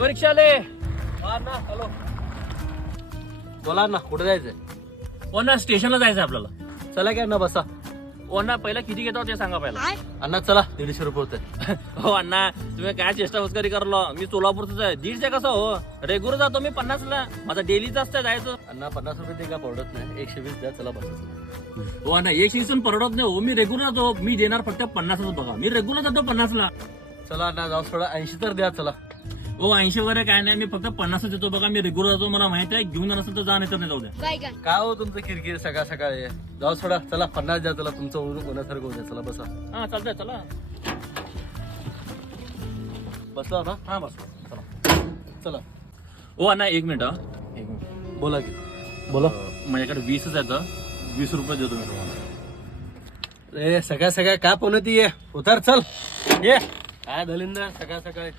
रिक्षा आले. हॅलो बोला ना, कुठे जायचंय? हो ना, स्टेशनला जायचं आपल्याला. चला की अण्णा बसा. हो ना, पहिला किती घेतो ते सांगा पहिला. अण्णा चला, 150 रुपये होते. हो अण्णा, तुम्ही काय चेष्टा मस्करी करलो. मी सोलापूरच आहे. 150 कसं हो, रेग्युलर जातो मी 50ला. माझा डेलीच असतं जायचं. अण्णा 50 रुपये ते का परवडत नाही, 120 द्या, चला बसा. हो अण्णा, 120 परवडत नाही हो. मी रेग्युलर जातो. मी देणार फक्त 50च बघा. मी रेग्युलर जातो 50ला. चला अण्णा जाऊ, थोडा 80 तर द्या. चला हो 80 वगैरे काय नाही, मी फक्त 50च देतो बघा. मी रेग्युलर जातो, मला माहिती आहे. घेऊन जाणार असेल तर जा, नाही तर नाही जाऊ द्या. काय हो तुमचं किरकिर सकाळ सकाळी. जाऊ थोडा, चला 50 द्या. चला तुमचं होण्यासारखं होऊ द्या. चला बसा. हा चालतंय, चला. बसला ना? हा बस चला. चला. हो अण्णा, एक मिनिट हा. बोला की. बोला. माझ्याकडे 20च आहे तर 20 रुपये देतो मी तुम्हाला. ए सकाळ सकाळ काय पोहणती ये, उतर चल. ये काय दलिंदर सकाळ सकाळी.